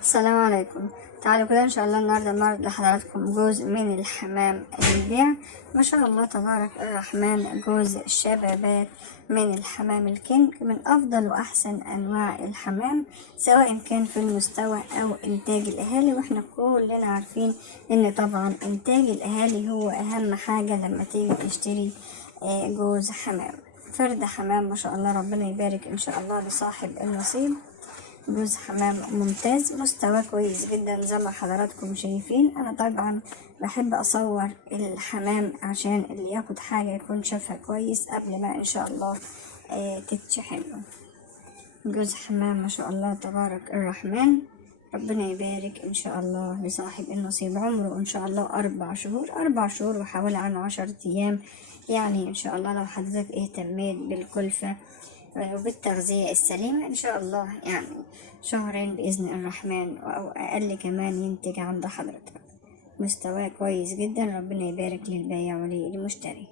السلام عليكم. تعالوا كده ان شاء الله النهارده نعرض لحضراتكم جزء من الحمام للبيع. ما شاء الله تبارك الرحمن، جوز الشبابات من الحمام الكينج، من افضل واحسن انواع الحمام سواء كان في المستوى او انتاج الاهالي. واحنا كلنا عارفين ان طبعا انتاج الاهالي هو اهم حاجة لما تيجي تشتري جوز حمام. فرد حمام ما شاء الله، ربنا يبارك ان شاء الله لصاحب النصيب. جوز حمام ممتاز، مستوى كويس جدا زي ما حضراتكم شايفين. انا طبعا بحب اصور الحمام عشان اللي ياخد حاجة يكون شافها كويس قبل ما ان شاء الله تتشحن له. جوز حمام ما شاء الله تبارك الرحمن، ربنا يبارك ان شاء الله لصاحب النصيب. عمره ان شاء الله 4 شهور، 4 شهور وحوالي عن 10 ايام. يعني ان شاء الله لو حضرتك اهتميت بالكلفة وبالتغذية السليمة ان شاء الله، يعني شهرين بإذن الرحمن او اقل كمان ينتج عند حضرتك. مستواه كويس جدا، ربنا يبارك للبايع وللمشتري.